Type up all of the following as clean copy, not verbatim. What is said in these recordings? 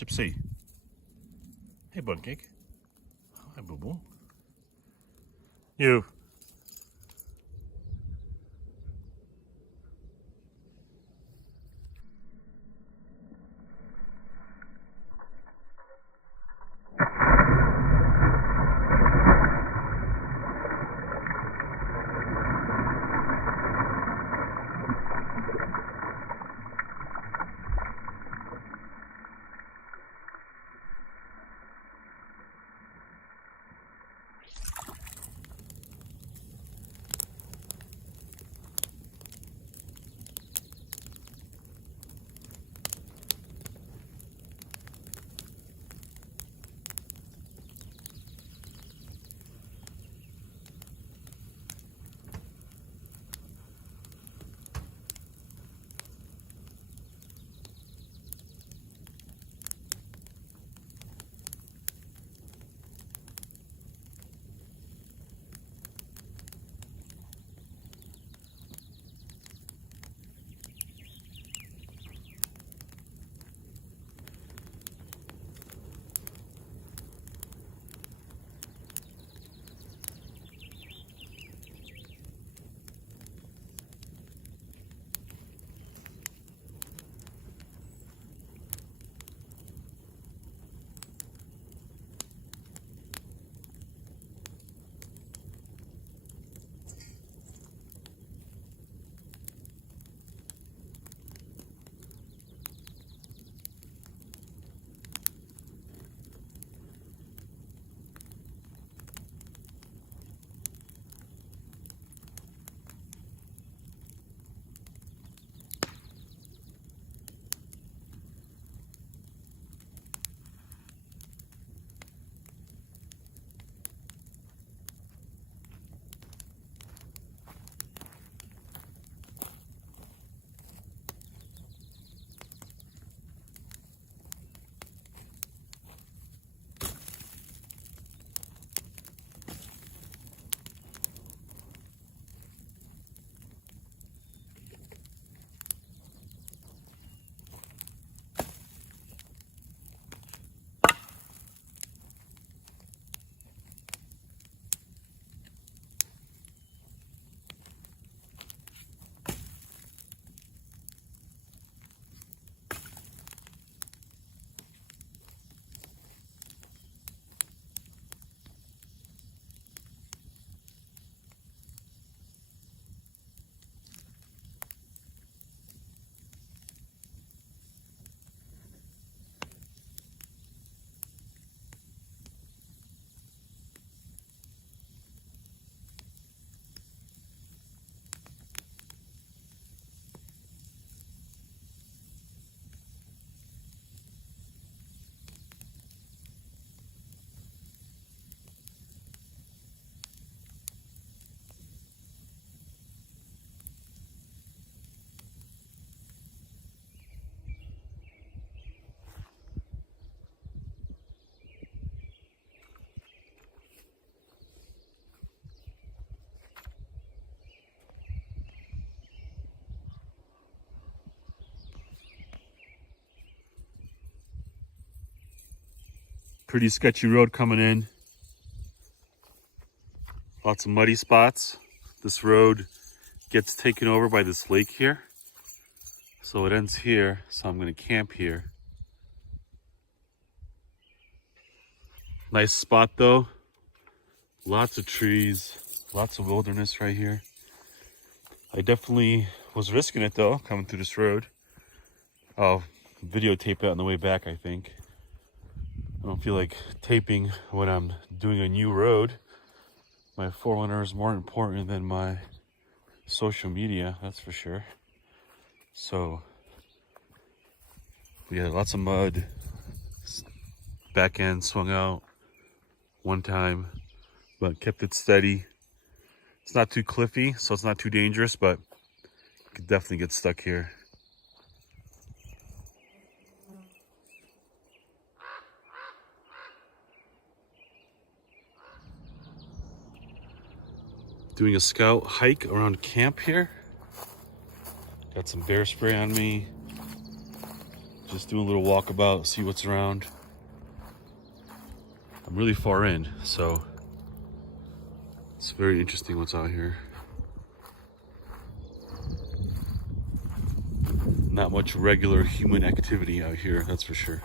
Gypsy. Hey, bun cake. Hi, boo boo. You. Pretty sketchy road coming in. Lots of muddy spots. This road gets taken over by this lake here. So it ends here, so I'm gonna camp here. Nice spot though. Lots of trees, lots of wilderness right here. I definitely was risking it though, coming through this road. I'll videotape it on the way back, I think. I don't feel like taping when I'm doing a new road. My 4runner is more important than my social media, that's for sure. So, we had lots of mud. Back end swung out one time, but kept it steady. It's not too cliffy, so it's not too dangerous, but you could definitely get stuck here. Doing a scout hike around camp here. Got some bear spray on me. Just doing a little walkabout, see what's around. I'm really far in, so it's very interesting what's out here. Not much regular human activity out here, that's for sure.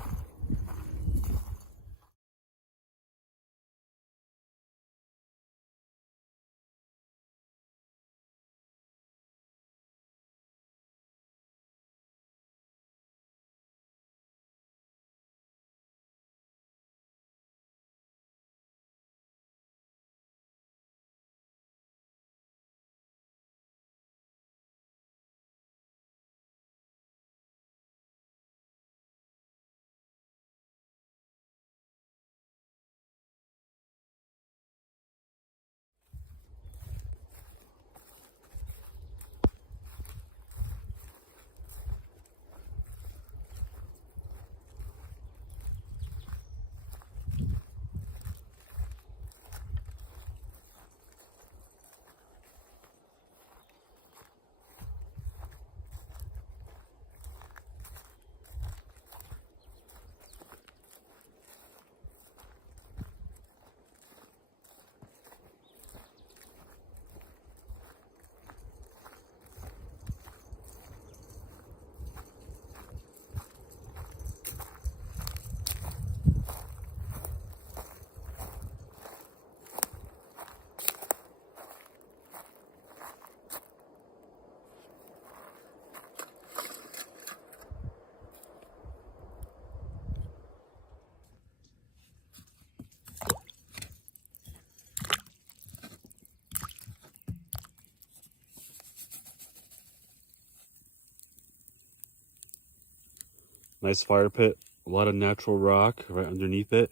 Nice fire pit, a lot of natural rock right underneath it.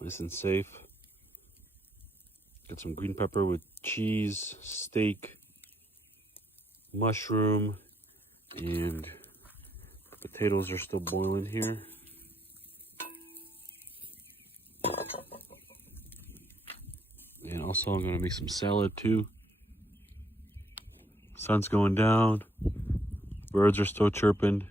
Nice and safe. Got some green pepper with cheese, steak, mushroom, and potatoes are still boiling here. And also I'm gonna make some salad too. Sun's going down, birds are still chirping.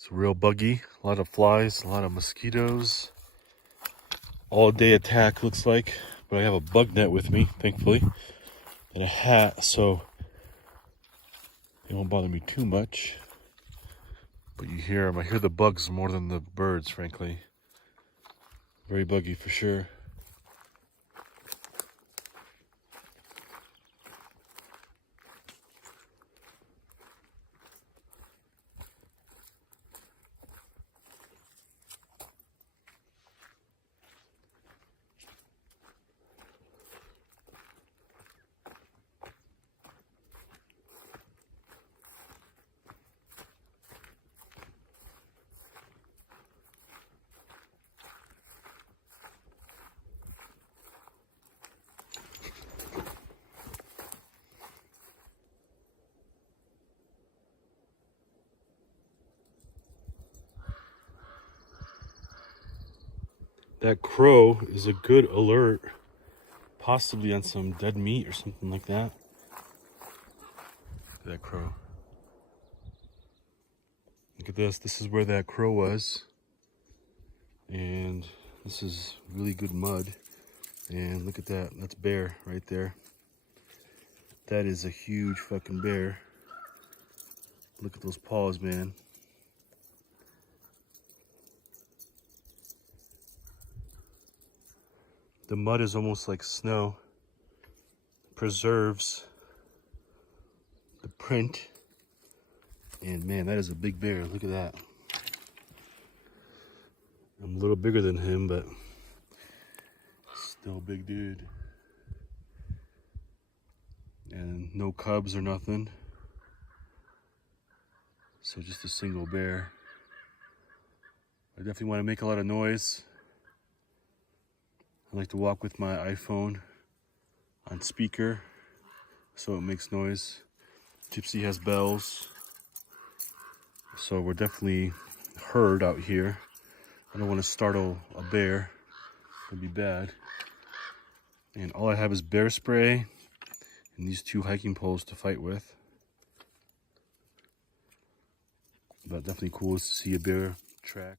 It's real buggy, a lot of flies, a lot of mosquitoes. All day attack looks like, but I have a bug net with me, thankfully, and a hat, so it won't bother me too much. But you hear them, I hear the bugs more than the birds, frankly. Very buggy for sure. That crow is a good alert, possibly on some dead meat or something like that. that crow. Look at this. This is where that crow was. And this is really good mud. And look at that. That's bear right there. That is a huge fucking bear. Look at those paws, man. The mud is almost like snow. Preserves the print. And man, that is a big bear. Look at that. I'm a little bigger than him, but still a big dude. And no cubs or nothing. So just a single bear. I definitely want to make a lot of noise. I like to walk with my iPhone on speaker so it makes noise. Gypsy has bells. So we're definitely heard out here. I don't want to startle a bear. It'd be bad. And all I have is bear spray and these 2 hiking poles to fight with. But definitely cool to see a bear track.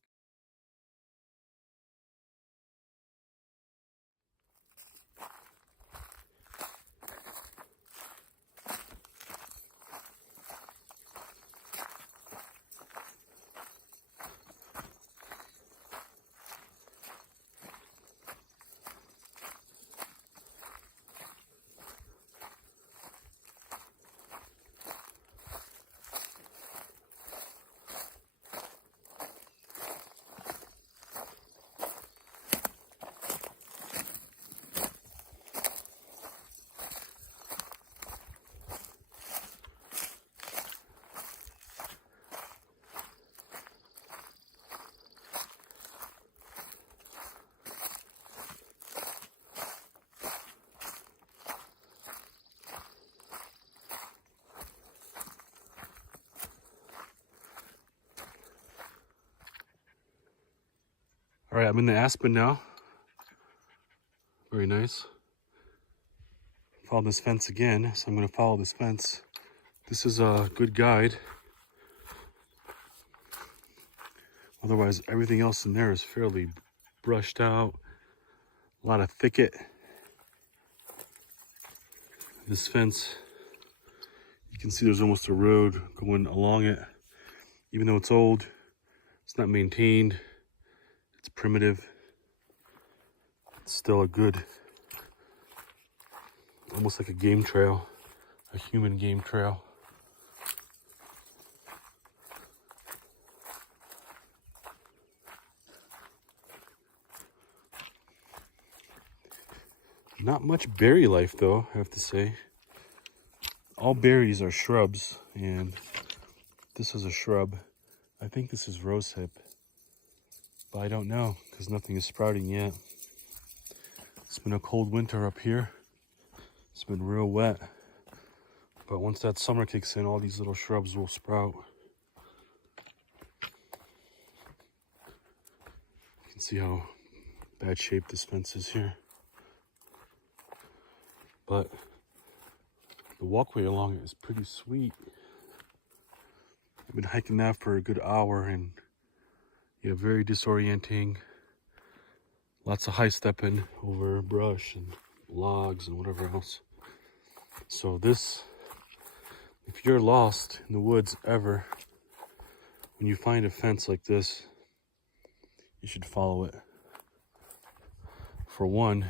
All right, I'm in the Aspen now. Very nice. Follow this fence again, so I'm going to follow this fence. This is a good guide. Otherwise, everything else in there is fairly brushed out. A lot of thicket. This fence, you can see there's almost a road going along it. Even though it's old, it's not maintained. It's primitive. It's still a good, almost like a game trail, a human game trail. Not much berry life though, I have to say. All berries are shrubs, and this is a shrub. I think this is rosehip, but I don't know because nothing is sprouting yet. It's been a cold winter up here. It's been real wet, but once that summer kicks in, all these little shrubs will sprout. You can see how bad shape this fence is here. But the walkway along it is pretty sweet. I've been hiking that for a good hour, and yeah, very disorienting. Lots of high stepping over brush and logs and whatever else. So this, if you're lost in the woods ever, when you find a fence like this, you should follow it. For one,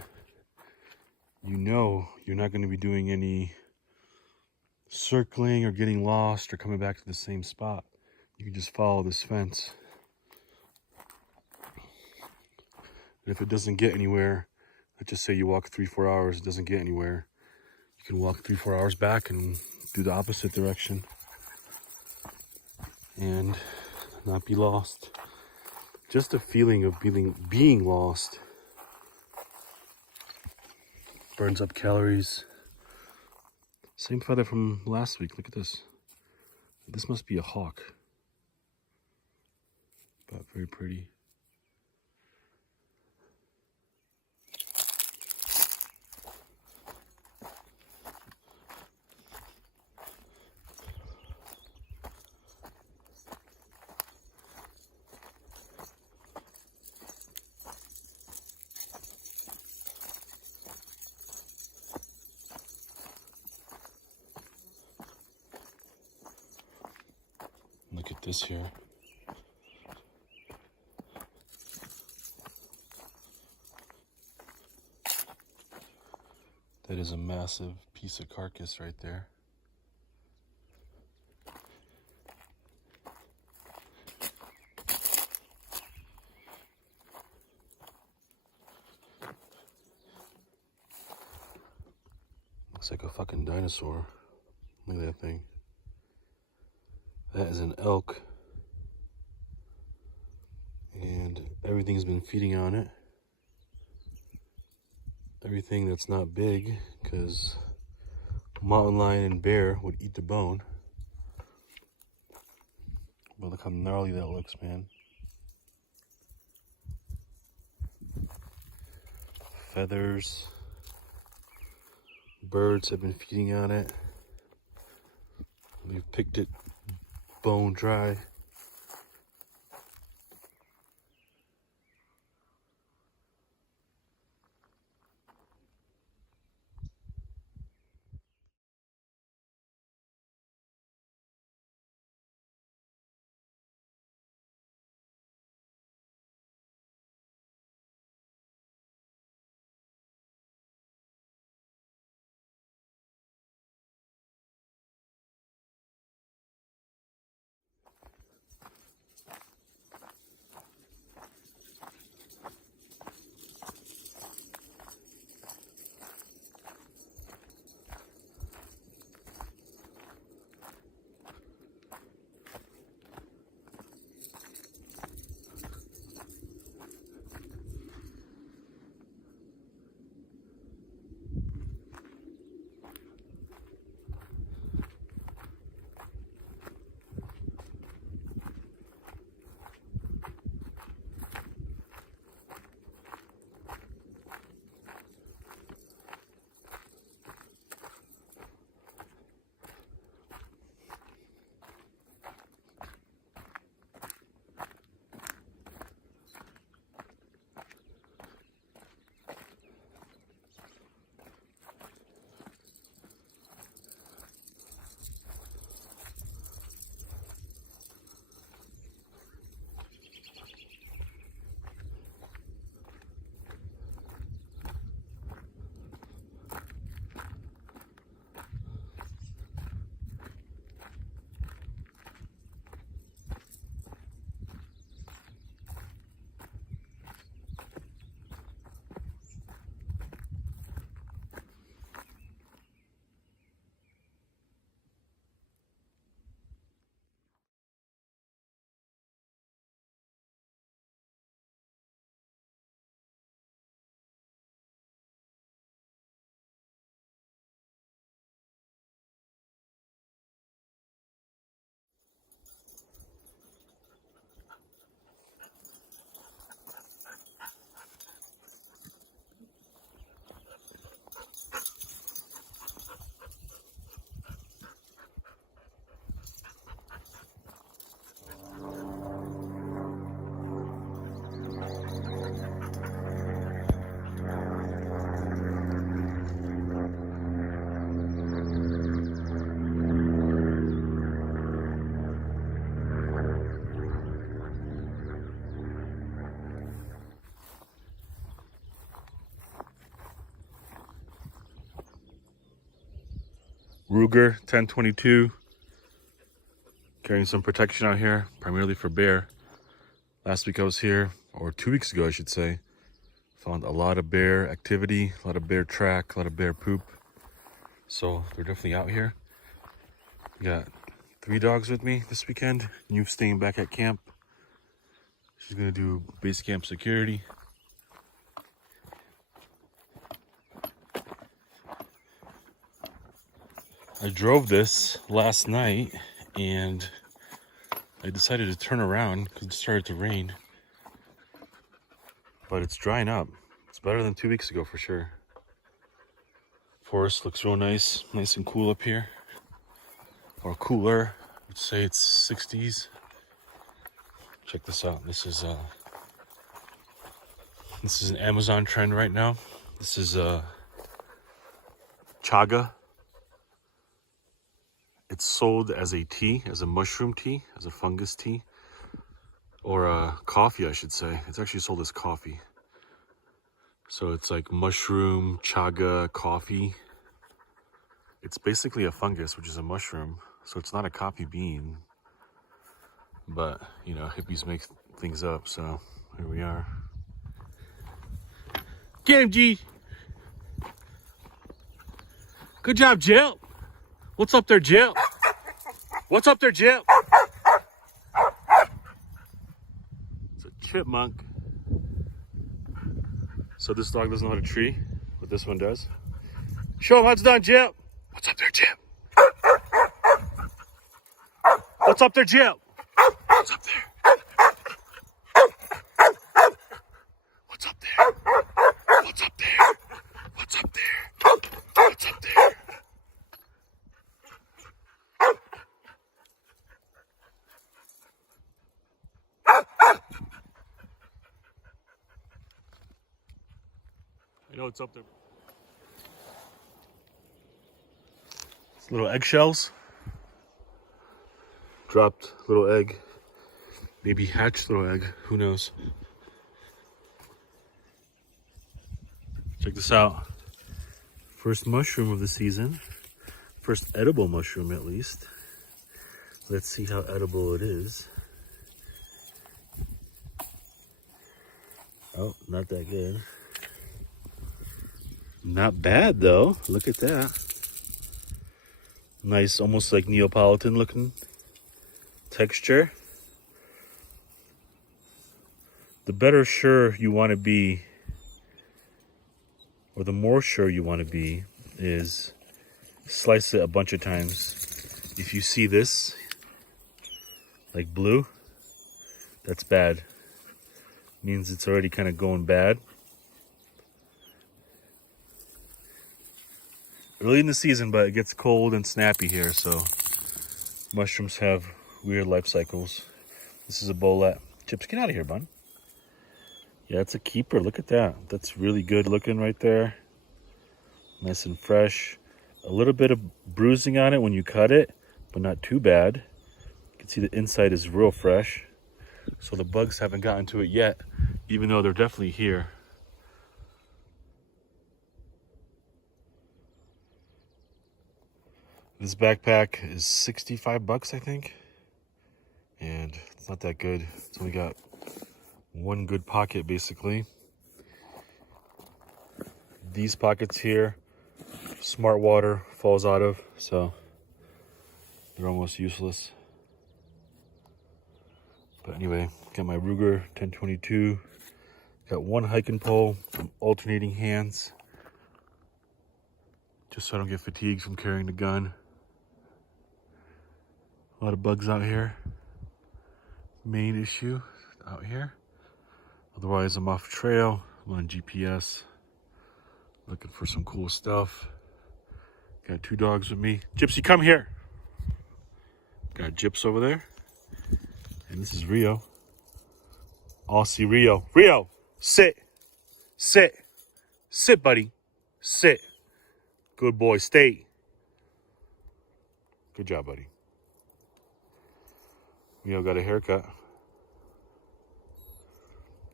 you know you're not going to be doing any circling or getting lost or coming back to the same spot. You can just follow this fence. And if it doesn't get anywhere, let's just say you walk 3-4 hours, it doesn't get anywhere, you can walk 3-4 hours back and do the opposite direction and not be lost. Just a feeling of being lost burns up calories. Same feather from last week. Look at this. This must be a hawk, but very pretty. like this here. That is a massive piece of carcass right there. Looks like a fucking dinosaur. Look at that thing. That is an elk. And everything's been feeding on it. Everything that's not big, because mountain lion and bear would eat the bone. But look how gnarly that looks, man. Feathers. Birds have been feeding on it. We've picked it bone dry. Ruger 1022. Carrying some protection out here, primarily for bear. Last week I was here, or 2 weeks ago I should say. Found a lot of bear activity, a lot of bear track, a lot of bear poop. So they're definitely out here. Got 3 dogs with me this weekend. New staying back at camp. She's gonna do base camp security. I drove this last night and I decided to turn around because it started to rain. But it's drying up. It's better than 2 weeks ago for sure. Forest looks real nice, nice and cool up here. Or cooler, I'd say it's 60s. Check this out. This is an Amazon trend right now. This is chaga. it's sold as a tea, as a mushroom tea, as a fungus tea, or a coffee, I should say. It's actually sold as coffee. So it's like mushroom, chaga, coffee. It's basically a fungus, which is a mushroom. So it's not a coffee bean. But, you know, hippies make things up, so here we are. Get him, G! Good job, Jill! What's up there, Jill? What's up there, Jill? It's a chipmunk. So this dog doesn't know how to tree, but this one does. Show him how it's done, Jill! What's up there, Jill? What's up there, Jill? What's up there? What's up there? What's up there? What's up there? What's up there? I know it's up there. It's little eggshells. Dropped little egg. Maybe hatched little egg. Who knows? Check this out. First mushroom of the season. First edible mushroom, at least. Let's see how edible it is. Oh, not that good. Not bad, though. Look at that. Nice, almost like Neapolitan looking texture. The better sure you want to be, or the more sure you want to be, is slice it a bunch of times. If you see this, like blue, that's bad. Means it's already kind of going bad. Early in the season, but it gets cold and snappy here, so mushrooms have weird life cycles. This is a bolette. Chips, get out of here, bud. Yeah, it's a keeper. Look at that. That's really good looking right there. Nice and fresh. A little bit of bruising on it when you cut it, but not too bad. You can see the inside is real fresh. So the bugs haven't gotten to it yet, even though they're definitely here. This backpack is 65 bucks, I think. And it's not that good. It's only got one good pocket, basically. These pockets here, smart water falls out of, so they're almost useless. But anyway, got my Ruger 1022. Got one hiking pole. I'm alternating hands, just so I don't get fatigued from carrying the gun. A lot of bugs out here. Main issue out here. Otherwise, I'm off trail. I'm on GPS. Looking for some cool stuff. Got two dogs with me. Gypsy, come here. Got Gyps over there. And this is Rio. Aussie Rio. Rio, sit. Sit. Sit, buddy. Sit. Good boy. Stay. Good job, buddy. Rio got a haircut.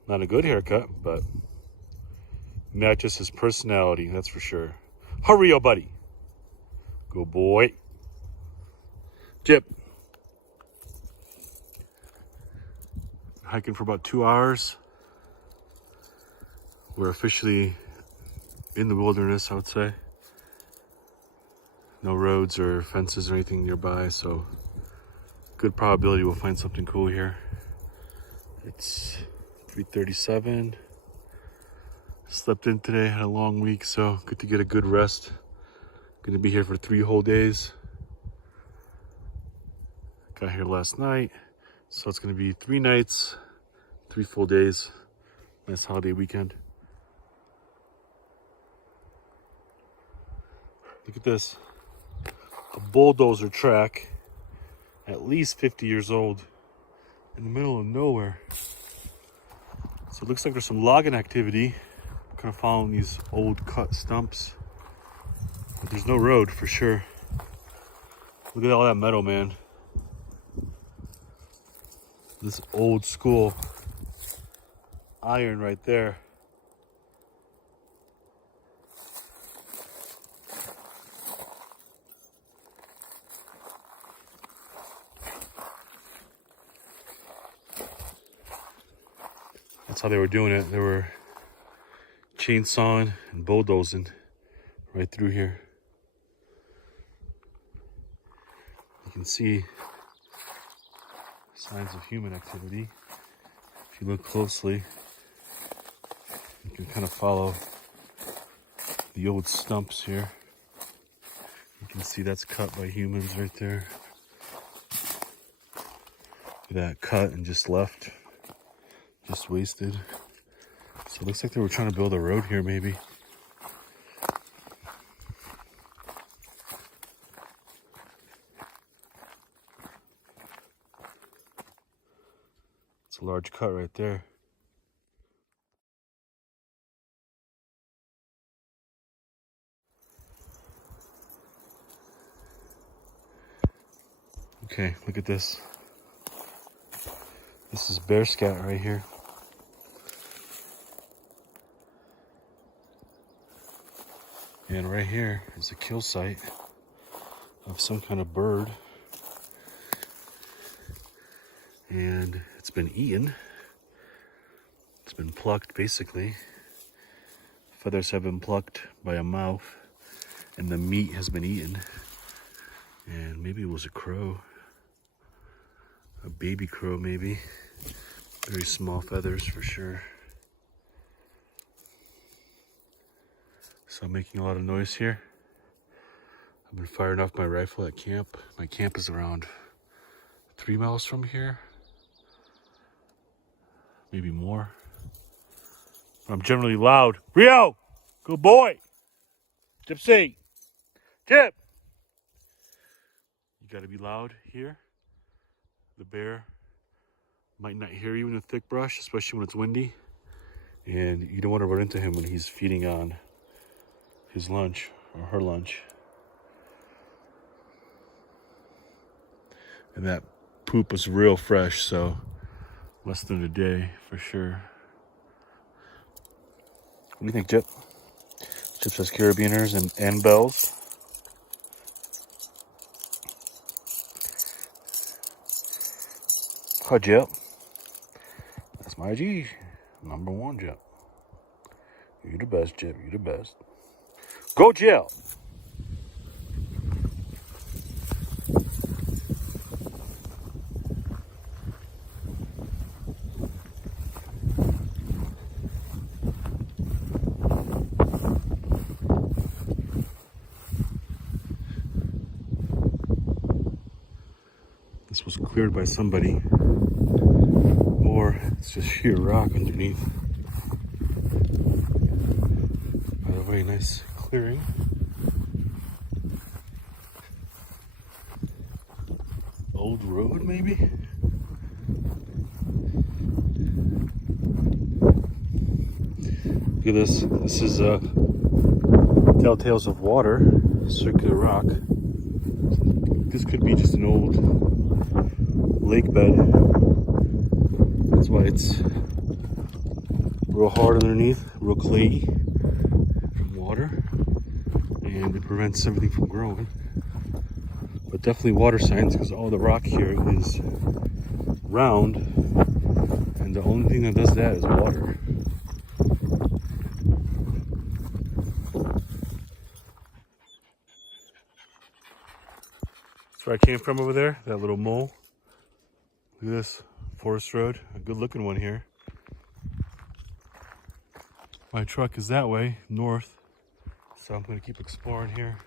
Not a good haircut, but matches his personality, that's for sure. Hurry up, buddy. Good boy. Jip. Hiking for about 2 hours. We're officially in the wilderness, I would say. No roads or fences or anything nearby, so good probability we'll find something cool here. It's 3:37. Slept in today, had a long week, so good to get a good rest. Gonna be here for 3 whole days. Got here last night, so it's gonna be 3 nights, 3 full days. Nice holiday weekend. Look at this. A bulldozer track, at least 50 years old, in the middle of nowhere. So it looks like there's some logging activity. Kind of following these old cut stumps. But there's no road for sure. Look at all that metal, man. This old school iron right there. That's how they were doing it. They were chainsawing and bulldozing right through here. You can see signs of human activity. If you look closely, you can kind of follow the old stumps here. You can see that's cut by humans right there. That cut and just left. Just wasted. So it looks like they were trying to build a road here, maybe. It's a large cut right there. Okay, look at this. This is bear scat right here. And right here is a kill site of some kind of bird. And it's been eaten. It's been plucked, basically. Feathers have been plucked by a mouse, and the meat has been eaten. And maybe it was a crow. A baby crow, maybe. Very small feathers for sure. So I'm making a lot of noise here. I've been firing off my rifle at camp. My camp is around 3 miles from here. Maybe more. I'm generally loud. Rio! Good boy! Gypsy! Gyp! You gotta be loud here. The bear might not hear you in a thick brush, especially when it's windy. And you don't want to run into him when he's feeding on his lunch or her lunch. And that poop was real fresh, so less than a day for sure. What do you think, Jip? Jip says carabiners and bells. Hi, Jip. That's my G. Number 1, Jip. You're the best, Jip. You're the best. Go, Jip! This was cleared by somebody. Or it's just sheer rock underneath. By the way, nice clearing. Old road, maybe? Look at this. This is Telltales of Water, circular rock. This could be just an old lake bed. That's why it's real hard underneath, real clayey from water, and it prevents everything from growing. But definitely water signs, because all the rock here is round, and the only thing that does that is water. That's where I came from over there, that little mole. Look at this, forest road, a good looking one here. My truck is that way, north, so I'm gonna keep exploring here.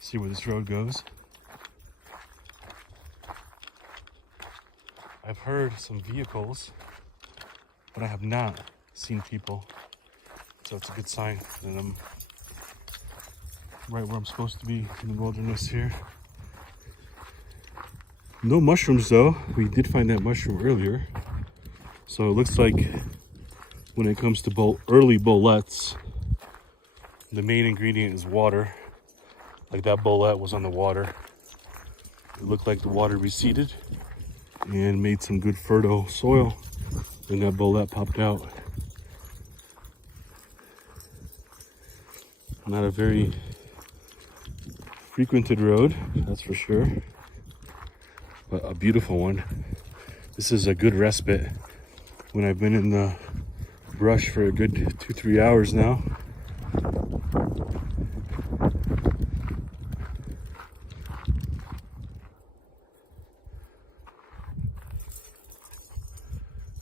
See where this road goes. I've heard some vehicles, but I have not seen people. So it's a good sign that I'm right where I'm supposed to be in the wilderness here. No mushrooms though. We did find that mushroom earlier. So it looks like when it comes to early boletes, the main ingredient is water. Like that bolette was on the water. It looked like the water receded and made some good fertile soil. Then that bolette popped out. Not a very frequented road, that's for sure, but a beautiful one. This is a good respite when I've been in the brush for a good 2-3 hours now.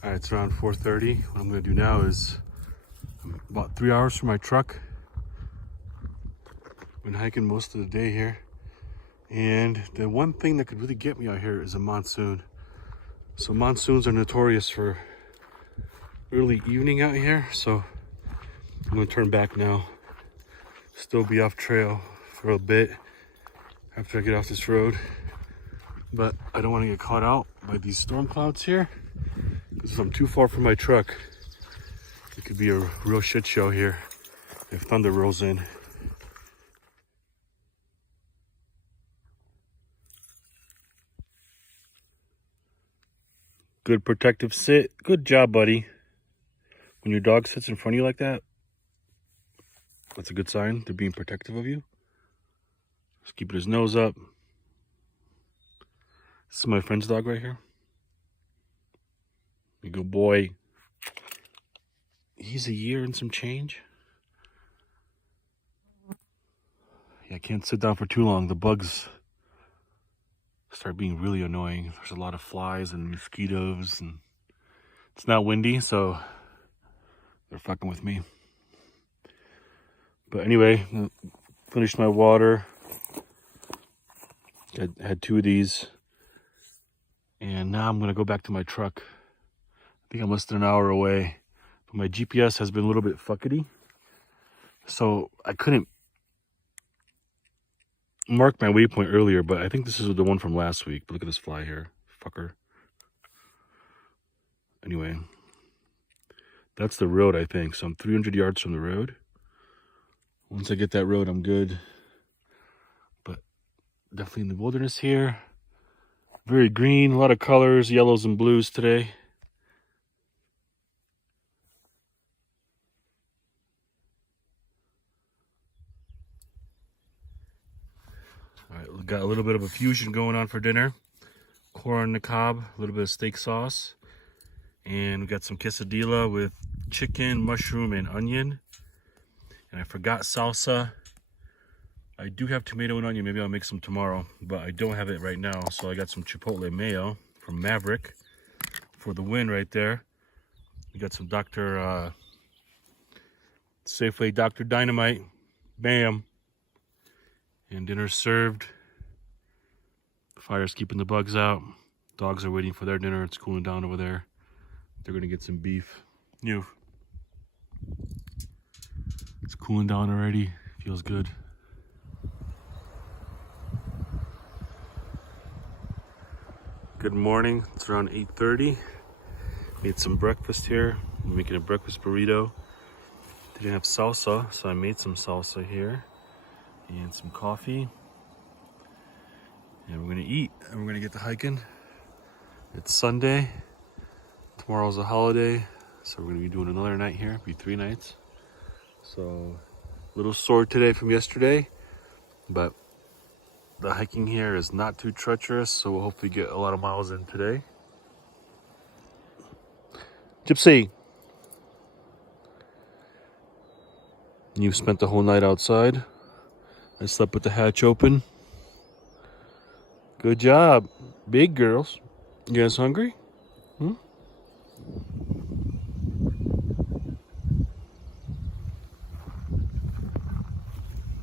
All right, it's around 4:30. What I'm gonna do now is, I'm about 3 hours from my truck. Been hiking most of the day here. And the one thing that could really get me out here is a monsoon. So monsoons are notorious for early evening out here. So I'm gonna turn back now. Still be off trail for a bit after I get off this road. But I don't wanna get caught out by these storm clouds here. Because if I'm too far from my truck, it could be a real shit show here if thunder rolls in. Good protective sit. Good job, buddy. When your dog sits in front of you like that, that's a good sign. They're being protective of you. Just keeping his nose up. This is my friend's dog right here. You go, boy. He's a year and some change. Yeah, I can't sit down for too long. The bugs start being really annoying. There's a lot of flies and mosquitoes, and it's not windy, so they're fucking with me. But anyway, finished my water. I had 2 of these, and now I'm gonna go back to my truck. I think I'm less than an hour away, but my GPS has been a little bit fuckety, so I couldn't mark my waypoint earlier, but I think this is the one from last week. But look at this fly here, fucker. Anyway, that's the road, I think. So I'm 300 yards from the road. Once I get that road, I'm good. But definitely in the wilderness here. Very green, a lot of colors, yellows and blues today. All right, we got a little bit of a fusion going on for dinner. Corn on the cob, a little bit of steak sauce. And we got some quesadilla with chicken, mushroom, and onion. And I forgot salsa. I do have tomato and onion. Maybe I'll make some tomorrow, but I don't have it right now. So I got some chipotle mayo from Maverick for the win right there. We got some Safeway Dr. Dynamite. Bam. And dinner's served. The fire's keeping the bugs out. Dogs are waiting for their dinner. It's cooling down over there. They're gonna get some beef. It's cooling down already. Feels good. Good morning. It's around 8:30. Made some breakfast here. I'm making a breakfast burrito. Didn't have salsa, so I made some salsa here. And some coffee. And we're gonna eat and we're gonna get to hiking. It's Sunday. Tomorrow's a holiday, so we're gonna be doing another night here. It'll be 3 nights. So a little sore today from yesterday, but the hiking here is not too treacherous, so we'll hopefully get a lot of miles in today. Gypsy, you've spent the whole night outside. I slept with the hatch open. Good job, big girls. You guys hungry?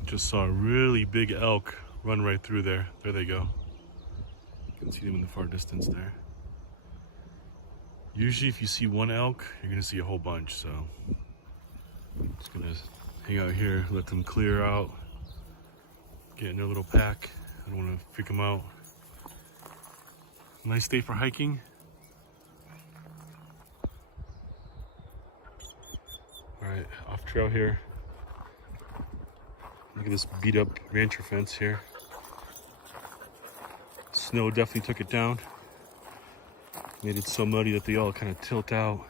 Just saw a really big elk run right through there. There they go. You can see them in the far distance there. Usually if you see one elk, you're gonna see a whole bunch, so I'm just gonna hang out here, let them clear out, get in their little pack. I don't wanna freak them out. Nice day for hiking. All right, off trail here. Look at this beat up rancher fence here. Snow definitely took it down. Made it so muddy that they all kind of tilt out.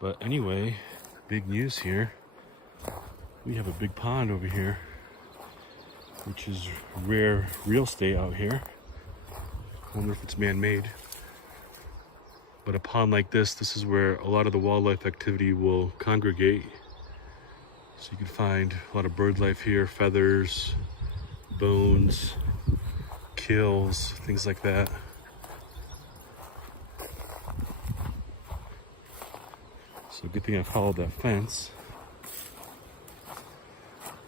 But anyway, big news here. We have a big pond over here, which is rare real estate out here. I wonder if it's man-made. But a pond like this is where a lot of the wildlife activity will congregate. So you can find a lot of bird life here, feathers, bones, kills, things like that. So good thing I followed that fence.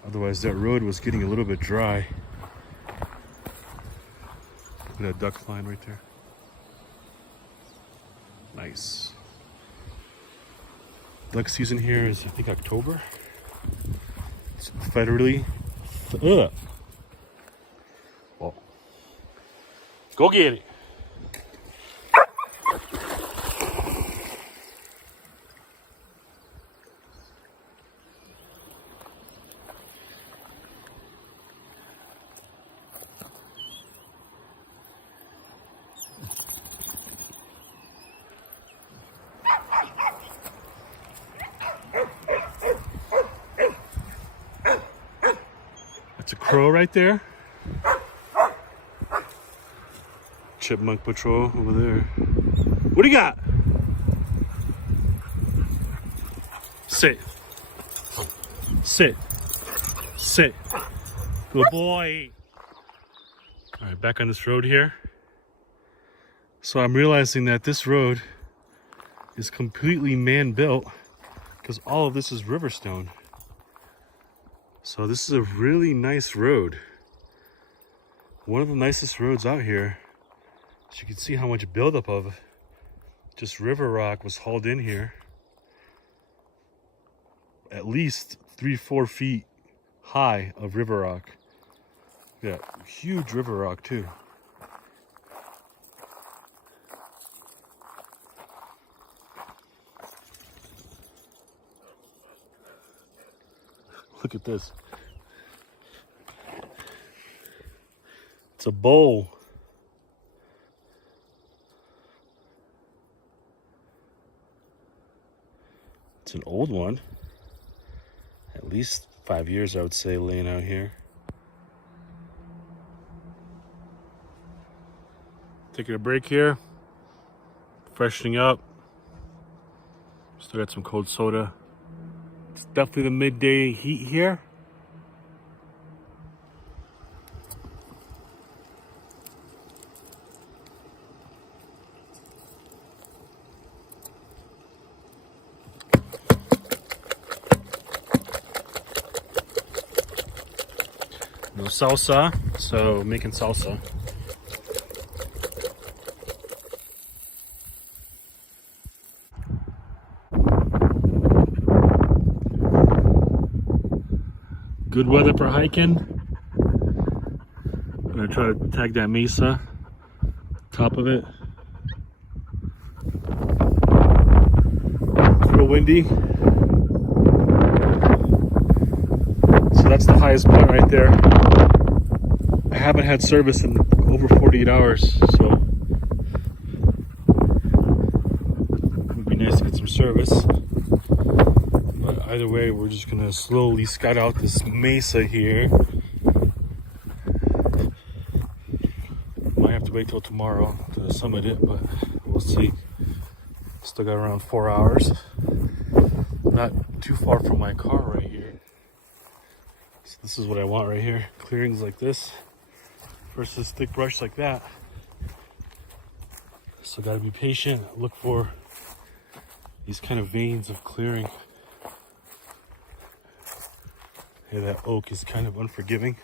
Otherwise that road was getting a little bit dry. Look at that duck flying right there. Nice. Duck season here is, I think, October. It's federally. Well, go get it. That's a crow right there. Chipmunk patrol over there. What do you got? Sit. Sit. Sit. Good boy. All right, back on this road here. So I'm realizing that this road is completely man-built because all of this is riverstone. So this is a really nice road. One of the nicest roads out here. So you can see how much buildup of just river rock was hauled in here. At least 3-4 feet high of river rock. Yeah, huge river rock too. Look at this. It's a bowl. It's an old one. At least 5 years, I would say, laying out here. Taking a break here. Freshening up. Still got some cold soda. It's definitely the midday heat here. No salsa, so making salsa. Good weather for hiking. I'm gonna try to tag that Mesa, top of it. It's real windy. So that's the highest point right there. I haven't had service in over 48 hours, so it would be nice to get some service. But either way, we're just gonna slowly scout out this mesa here. Might have to wait till tomorrow to summit it, but we'll see. Still got around 4 hours. Not too far from my car right here. So this is what I want right here. Clearings like this versus thick brush like that. So gotta be patient, look for these kind of veins of clearing. Yeah, that oak is kind of unforgiving.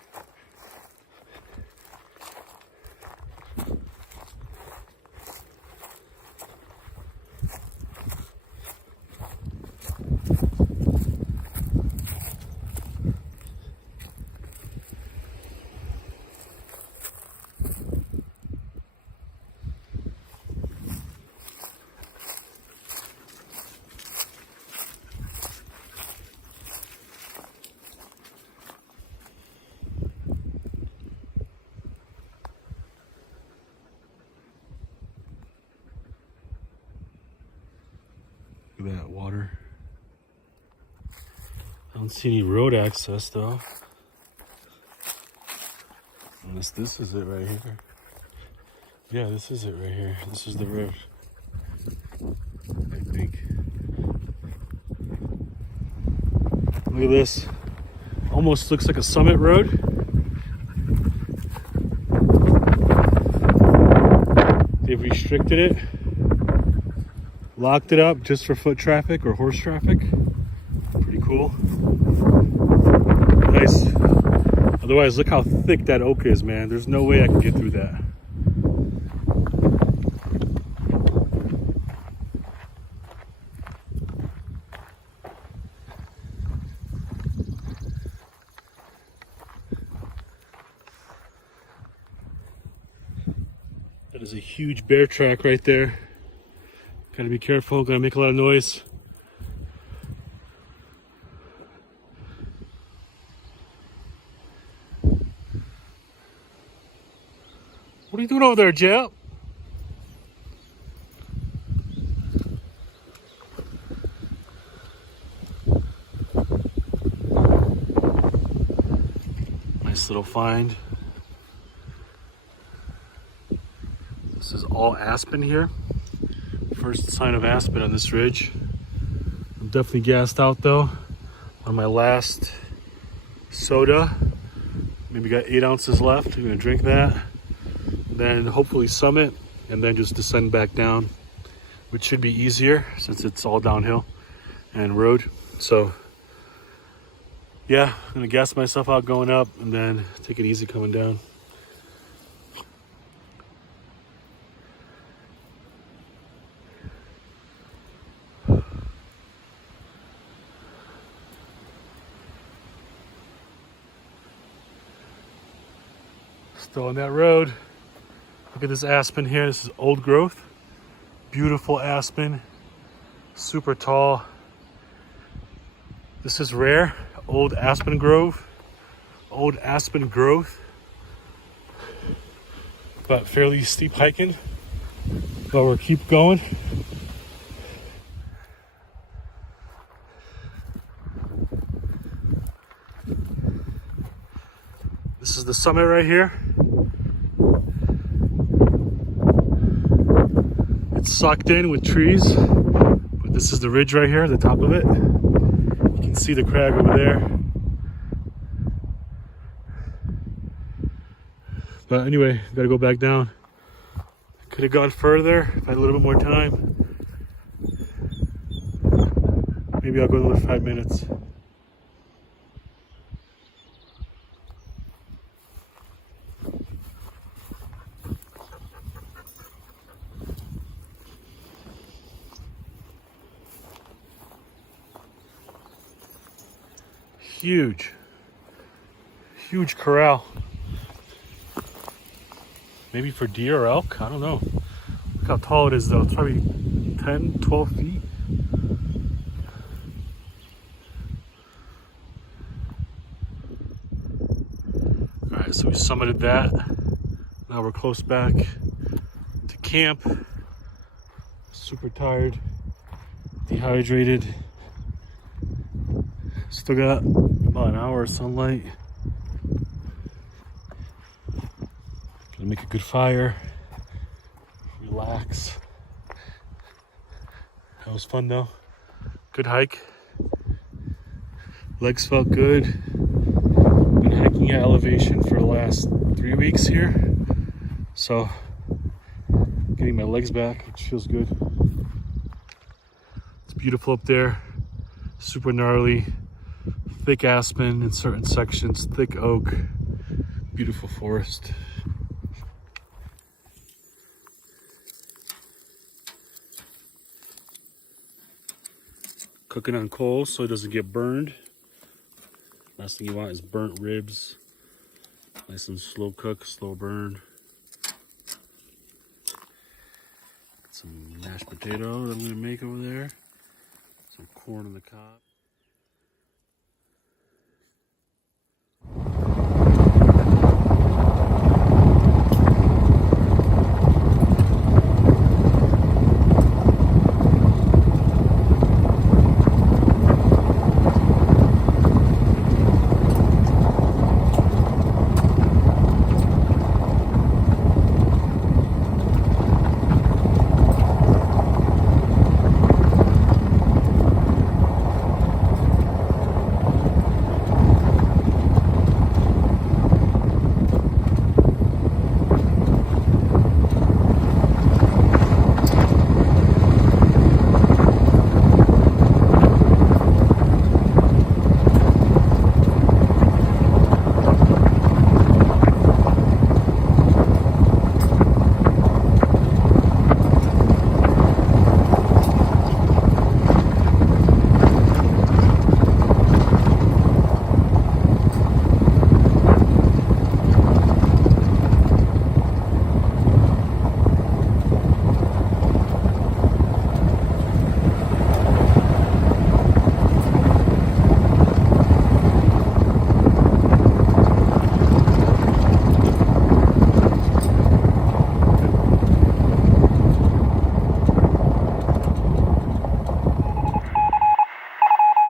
Look at that water. I don't see any road access though. Unless this is it right here. Yeah, this is it right here. This is the road, I think. Look at this. Almost looks like a summit road. They've restricted it. Locked it up just for foot traffic or horse traffic. Pretty cool. Nice. Otherwise, look how thick that oak is, man. There's no way I can get through that. That is a huge bear track right there. Gotta be careful, gotta make a lot of noise. What are you doing over there, Jep? Nice little find. This is all aspen here. First sign of aspen on this ridge. I'm definitely gassed out though. On my last soda. Maybe got 8 ounces left. I'm gonna drink that. Then hopefully summit and then just descend back down, which should be easier since it's all downhill and road. So yeah, I'm gonna gas myself out going up and then take it easy coming down. Still on that road. Look at this aspen here. This is old growth. Beautiful aspen. Super tall. This is rare. Old aspen grove. Old aspen growth. But fairly steep hiking. But we'll keep going. This is the summit right here. It's sucked in with trees, but this is the ridge right here, the top of it. You can see the crag over there. But anyway, gotta go back down. Could have gone further if I had a little bit more time. Maybe I'll go another 5 minutes. Huge corral. Maybe for deer or elk, I don't know. Look how tall it is though, it's probably 10, 12 feet. All right, so we summited that. Now we're close back to camp. Super tired, dehydrated. Still got about an hour of sunlight. Gonna make a good fire. Relax. That was fun though. Good hike. Legs felt good. Been hiking at elevation for the last 3 weeks here. So getting my legs back, which feels good. It's beautiful up there. Super gnarly. Thick aspen in certain sections, thick oak, beautiful forest. Cooking on coals so it doesn't get burned. Last thing you want is burnt ribs. Nice and slow cook, slow burn. Got some mashed potato that I'm gonna make over there. Some corn on the cob.